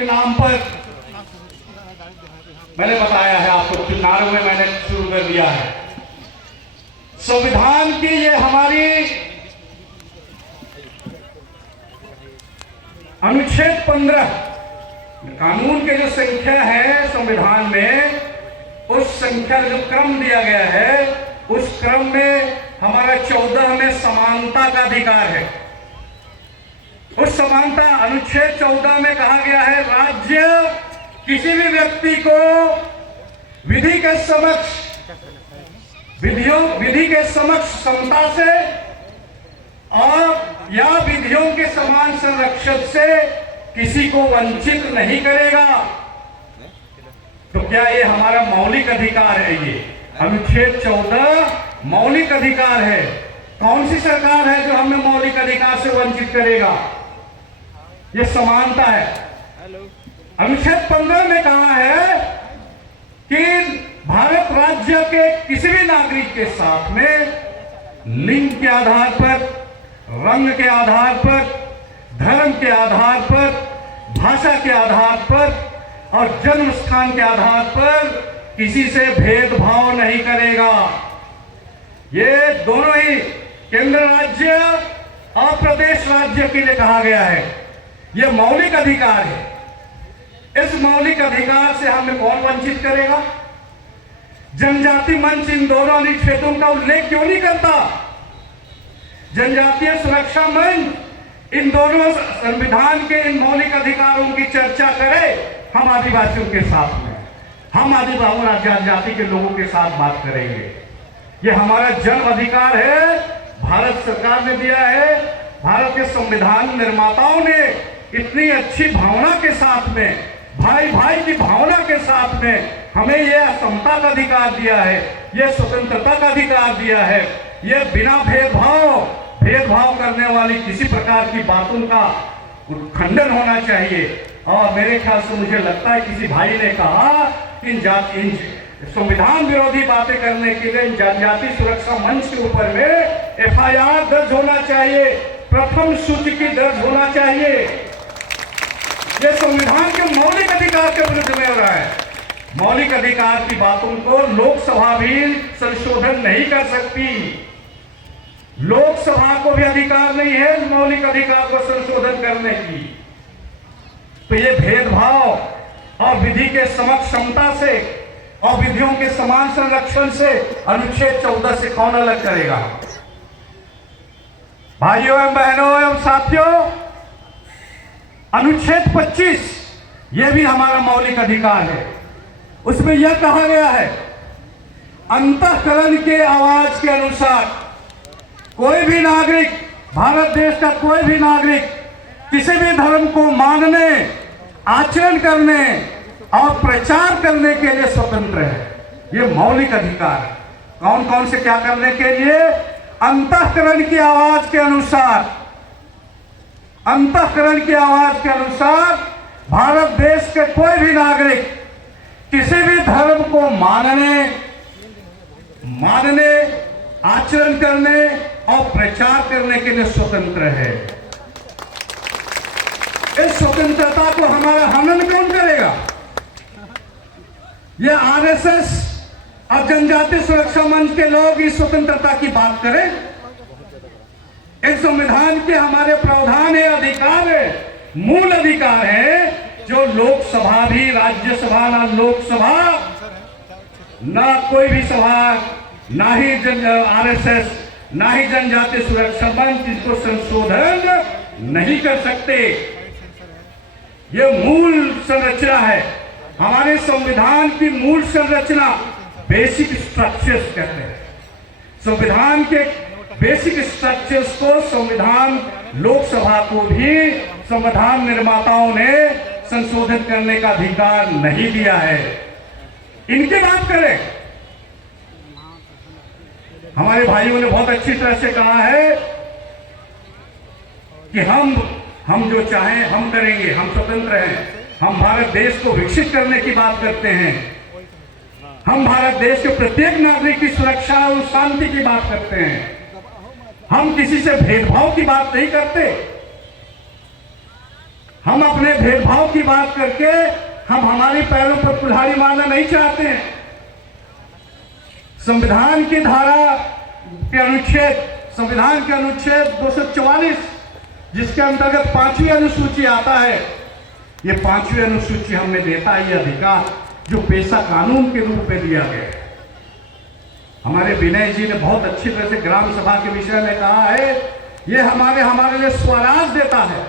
नाम पर मैंने बताया है आपको, 94 मैंने शुरू कर दिया है। संविधान की ये हमारी अनुच्छेद 15 कानून के जो संख्या है संविधान में, उस संख्या जो क्रम दिया गया है, उस क्रम में हमारा 14 में समानता का अधिकार है। उस समानता अनुच्छेद 14 में कहा गया है, राज्य किसी भी व्यक्ति को विधि के समक्ष समता से और या विधियों के समान संरक्षण से किसी को वंचित नहीं करेगा। तो क्या ये हमारा मौलिक अधिकार है? ये अनुच्छेद 14 मौलिक अधिकार है। कौन सी सरकार है जो हमें मौलिक अधिकार से वंचित करेगा? ये समानता है। अनुच्छेद 15 में कहा है कि भारत राज्य के किसी भी नागरिक के साथ में लिंग के आधार पर, रंग के आधार पर, धर्म के आधार पर, भाषा के आधार पर और जन्म स्थान के आधार पर किसी से भेदभाव नहीं करेगा। ये दोनों ही केंद्र राज्य और प्रदेश राज्य के लिए कहा गया है। यह मौलिक अधिकार है। इस मौलिक अधिकार से हमें कौन वंचित करेगा? जनजाति मंच इन दोनों अनुच्छेदों का उल्लेख क्यों नहीं करता? जनजातीय सुरक्षा मंच इन दोनों संविधान के इन मौलिक अधिकारों की चर्चा करे। हम आदिवासियों के साथ में, हम आदिवासी जनजाति के लोगों के साथ बात करेंगे। यह हमारा जन्म अधिकार है, भारत सरकार ने दिया है। भारत के संविधान निर्माताओं ने इतनी अच्छी भावना के साथ में, भाई भाई की भावना के साथ में हमें यह समता का अधिकार दिया है, यह स्वतंत्रता का अधिकार दिया है। यह बिना भेदभाव करने वाली किसी प्रकार की बातों का खंडन होना चाहिए। और मेरे ख्याल से मुझे लगता है किसी भाई ने कहा इन संविधान विरोधी बातें करने के लिए जनजाति सुरक्षा मंच के ऊपर में FIR दर्ज होना चाहिए, प्रथम सूची दर्ज होना चाहिए। यह संविधान के मौलिक अधिकार के विरुद्ध में हो रहा है। मौलिक अधिकार की बातों को लोकसभा भी संशोधन नहीं कर सकती। लोकसभा को भी अधिकार नहीं है मौलिक अधिकार को संशोधन करने की। तो ये भेदभाव और विधि के समक्ष समता से और विधियों के समान संरक्षण से अनुच्छेद 14 से कौन अलग करेगा? भाइयों एवं बहनों एवं साथियों, अनुच्छेद 25 यह भी हमारा मौलिक अधिकार है। उसमें यह कहा गया है, अंतःकरण के आवाज के अनुसार कोई भी नागरिक, भारत देश का कोई भी नागरिक किसी भी धर्म को मानने, आचरण करने और प्रचार करने के लिए स्वतंत्र है। यह मौलिक अधिकार है। कौन कौन से क्या करने के लिए? अंतःकरण की आवाज के अनुसार, अंतःकरण की आवाज के अनुसार भारत देश के कोई भी नागरिक किसी भी धर्म को मानने, आचरण करने और प्रचार करने के लिए स्वतंत्र है। इस स्वतंत्रता को हमारा हनन कौन करेगा? यह RSS और जनजाति सुरक्षा मंच के लोग इस स्वतंत्रता की बात करें। इस संविधान के हमारे प्रावधान है, अधिकार है, मूल अधिकार है, जो लोकसभा भी, राज्यसभा ना लोकसभा ना कोई भी सभा, ना ही RSS, ना ही जनजाति सुरक्षा मंच इसको संशोधन नहीं कर सकते। यह मूल संरचना है। हमारे संविधान की मूल संरचना बेसिक स्ट्रक्चर्स कहते हैं। संविधान के बेसिक स्ट्रक्चर्स को संविधान लोकसभा को भी संविधान निर्माताओं ने संशोधित करने का अधिकार नहीं दिया है। इनकी बात करें, हमारे भाइयों ने बहुत अच्छी तरह से कहा है कि हम जो चाहें हम करेंगे, हम स्वतंत्र हैं। हम भारत देश को विकसित करने की बात करते हैं। हम भारत देश के प्रत्येक नागरिक की सुरक्षा और शांति की बात करते हैं। हम किसी से भेदभाव की बात नहीं करते। हम अपने भेदभाव की बात करके हम हमारे पैरों पर कुल्हाड़ी मारना नहीं चाहते हैं। संविधान के अनुच्छेद 244 जिसके अंतर्गत 5वीं अनुसूची आता है, ये 5वीं अनुसूची हमें देता है ये अधिकार जो पेशा कानून के रूप में दिया गया है। हमारे विनय जी ने बहुत अच्छी तरह से ग्राम सभा के विषय में कहा है, ये हमारे लिए स्वराज देता है।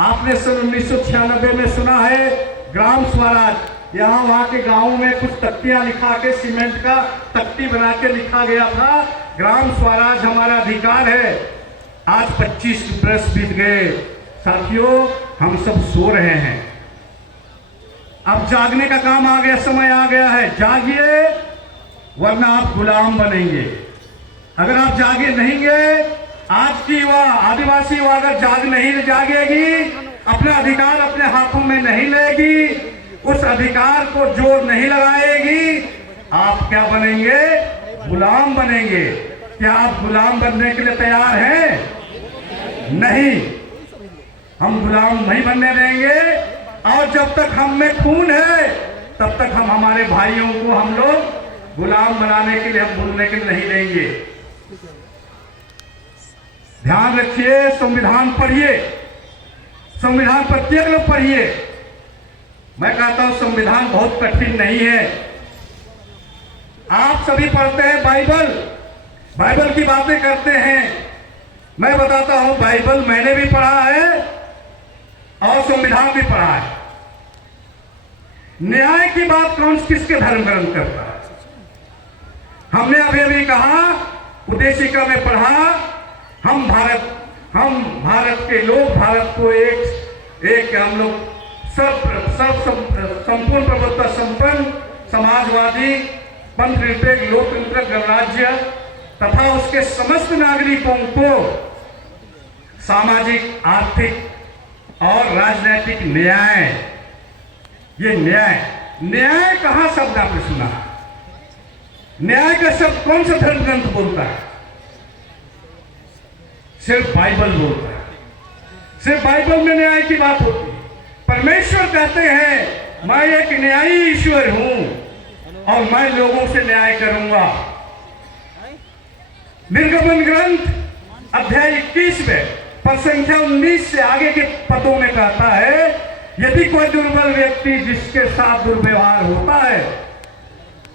आपने सन 1996 में सुना है ग्राम स्वराज, यहाँ वहाँ के गाँव में कुछ तख्तियां लिखा के सीमेंट का तख्ती बना के लिखा गया था ग्राम स्वराज हमारा अधिकार है। आज 25 वर्ष बीत गए साथियों, हम सब सो रहे हैं। अब जागने का काम आ गया, समय आ गया है, जागिए वरना आप गुलाम बनेंगे। अगर आप जागे नहींगे, आज की युवा आदिवासी युवा अगर जागेगी, अपना अधिकार अपने हाथों में नहीं लेगी, उस अधिकार को जोर नहीं लगाएगी, आप क्या बनेंगे? गुलाम बनेंगे। क्या आप गुलाम बनने के लिए तैयार हैं? नहीं, हम गुलाम नहीं बनने देंगे। और जब तक हम में खून है तब तक हम हमारे भाइयों को हम लोग गुलाम बनाने के लिए हम भूलने के लिए नहीं देंगे। ध्यान रखिए, संविधान पढ़िए, संविधान प्रत्येक लोग पढ़िए। मैं कहता हूं संविधान बहुत कठिन नहीं है। आप सभी पढ़ते हैं बाइबल की बातें करते हैं। मैं बताता हूं बाइबल मैंने भी पढ़ा है और संविधान भी पढ़ा है। न्याय की बात कौन किसके धर्म ग्रंथ करता है? हमने अभी कहा, उद्देशिका में पढ़ा, हम भारत के लोग भारत को एक हम लोग संपूर्ण प्रभुत्व संपन्न समाजवादी पंथनिरपेक्ष लोकतंत्र गणराज्य तथा उसके समस्त नागरिकों को सामाजिक, आर्थिक और राजनीतिक न्याय, ये न्याय कहां शब्द आपने सुना? न्याय का शब्द कौन सा धर्म ग्रंथ बोलता है? सिर्फ बाइबल बोलता है। सिर्फ बाइबल में न्याय की बात होती है। परमेश्वर कहते हैं मैं एक न्यायी ईश्वर हूं और मैं लोगों से न्याय करूंगा। निर्गमन ग्रंथ अध्याय 21 में पद संख्या 19 से आगे के पदों में कहता है, यदि कोई दुर्बल व्यक्ति जिसके साथ दुर्व्यवहार होता है,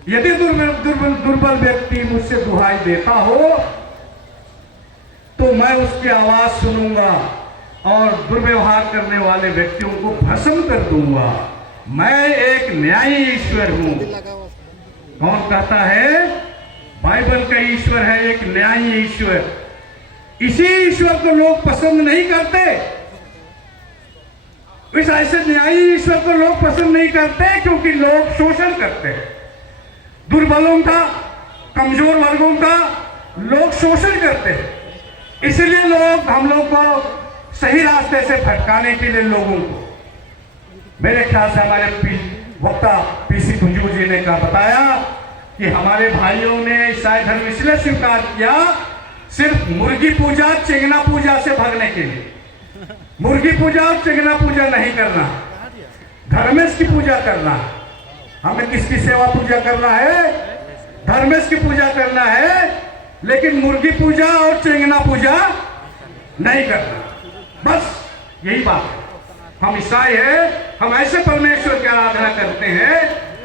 यदि दुर्बल व्यक्ति मुझसे दुहाई देता हो तो मैं उसकी आवाज सुनूंगा और दुर्व्यवहार करने वाले व्यक्तियों को भस्म कर दूंगा। मैं एक न्यायी ईश्वर हूं। कौन कहता है? बाइबल का ईश्वर है एक न्यायी ईश्वर। इसी ईश्वर को लोग पसंद नहीं करते। इस ऐसे न्यायी ईश्वर को लोग पसंद नहीं करते क्योंकि लोग शोषण करते हैं। दुर्बलों का, कमजोर वर्गों का लोग शोषण करते हैं। इसलिए लोग हम लोग को सही रास्ते से भटकाने के लिए लोगों को, मेरे ख्याल से हमारे वक्ता पीसी कुंजू जी ने कहा बताया कि हमारे भाइयों ने ईसाई धर्म इसलिए स्वीकार किया सिर्फ मुर्गी पूजा, चिंगना पूजा से भागने के लिए। मुर्गी पूजा और चिंगना पूजा नहीं करना, धर्मेश की पूजा करना। हमें किसकी सेवा पूजा करना है? धर्मेश की पूजा करना है, लेकिन मुर्गी पूजा और चिंगना पूजा नहीं करना। बस यही बात है। हम ईसाई हैं, हम ऐसे परमेश्वर की आराधना करते हैं,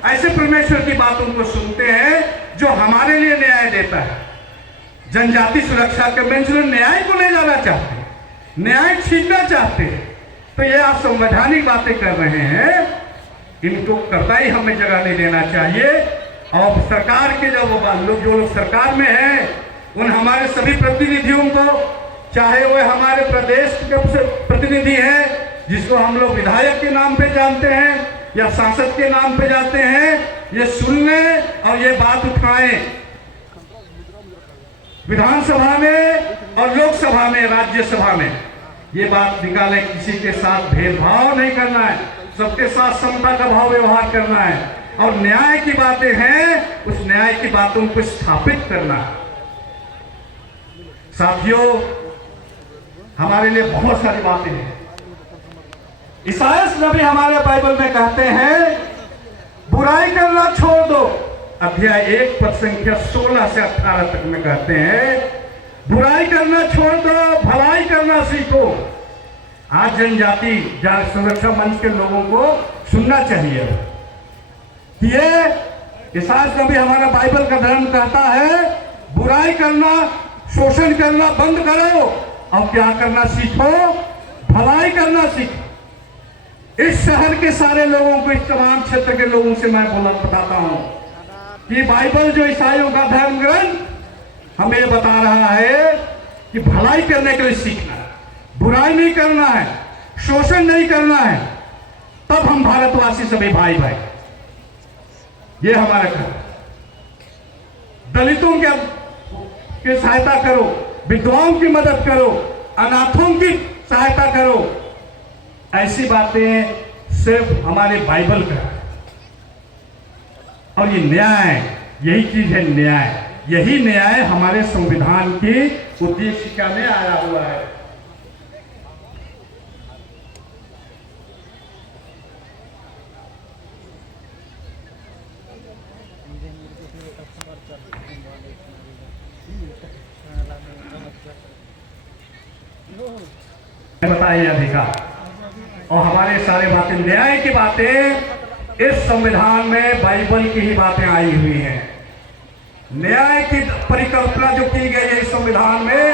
ऐसे परमेश्वर की बातों को सुनते हैं जो हमारे लिए न्याय देता है। जनजाति सुरक्षा कमेंशन न्याय को ले जाना चाहते हैं, न्याय छीनना चाहते हैं। तो ये आप संवैधानिक बातें कर रहे हैं, इनको कतई हमें जगह नहीं देना चाहिए। और सरकार के जो लोग सरकार में हैं, उन हमारे सभी प्रतिनिधियों को, चाहे वह हमारे प्रदेश के प्रतिनिधि हैं जिसको हम लोग विधायक के नाम पे जानते हैं या सांसद के नाम पे जाते हैं, ये सुन लें और ये बात उठाएं विधानसभा में और लोकसभा में, राज्यसभा में ये बात निकालें। किसी के साथ भेदभाव नहीं करना है, सबके साथ समता का भाव व्यवहार करना है और न्याय की बातें हैं, उस न्याय की बातों को स्थापित करना है। साथियों, हमारे लिए बहुत सारी बातें हैं। ईसाई नबी हमारे बाइबल में कहते हैं बुराई करना छोड़ दो। अध्याय 1 पद संख्या 16 से 18 तक में कहते हैं बुराई करना छोड़ दो, भलाई करना सीखो। आज जनजाति सुरक्षा मंच के लोगों को सुनना चाहिए। ये ईसाई नबी हमारा बाइबल का धर्म कहता है बुराई करना, शोषण करना बंद करो और क्या करना सीखो, भलाई करना सीखो। इस शहर के सारे लोगों को, इस तमाम क्षेत्र के लोगों से मैं बताता हूं कि बाइबल जो ईसाइयों का धर्म ग्रंथ हमें ये बता रहा है कि भलाई करने के लिए सीखना है, बुराई नहीं करना है, शोषण नहीं करना है। तब हम भारतवासी सभी भाई भाई। ये हमारा घर। दलितों की सहायता करो, विधवाओं की मदद करो, अनाथों की सहायता करो। ऐसी बातें सिर्फ हमारे बाइबल का। और ये न्याय, यही चीज है न्याय। यही न्याय हमारे संविधान की उद्देशिका में आया हुआ है। बताइए अधिकार और हमारे सारे बातें, न्याय की बातें इस संविधान में बाइबल की ही बातें आई हुई हैं। न्याय की परिकल्पना जो की गई है इस संविधान में,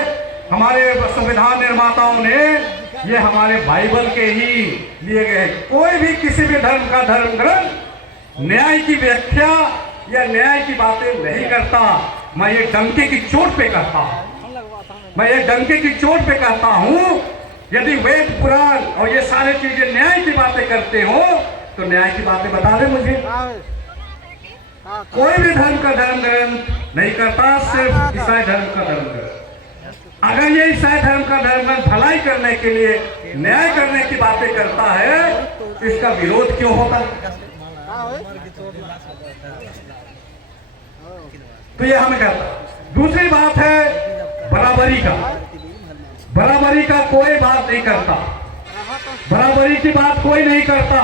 हमारे संविधान निर्माताओं ने ये हमारे बाइबल के ही लिए गए। कोई भी किसी भी धर्म का धर्म ग्रंथ न्याय की व्याख्या या न्याय की बातें नहीं करता। मैं ये डंके की चोट पे कहता हूं, मैं ये डंके की चोट पे कहता हूं, यदि वेद पुराण और ये सारे चीजें न्याय की बातें करते हो तो न्याय की बातें बता दे मुझे। कोई भी धर्म का धर्म ग्रंथ नहीं करता, सिर्फ ईसाई धर्म का धर्म ग्रंथ। अगर ये ईसाई धर्म का धर्म ग्रंथ भलाई करने के लिए, न्याय करने की बातें करता है तो इसका विरोध क्यों होता है? तो ये हमें कहता। दूसरी बात है बराबरी का। बराबरी का कोई बात नहीं करता, बराबरी की बात कोई नहीं करता।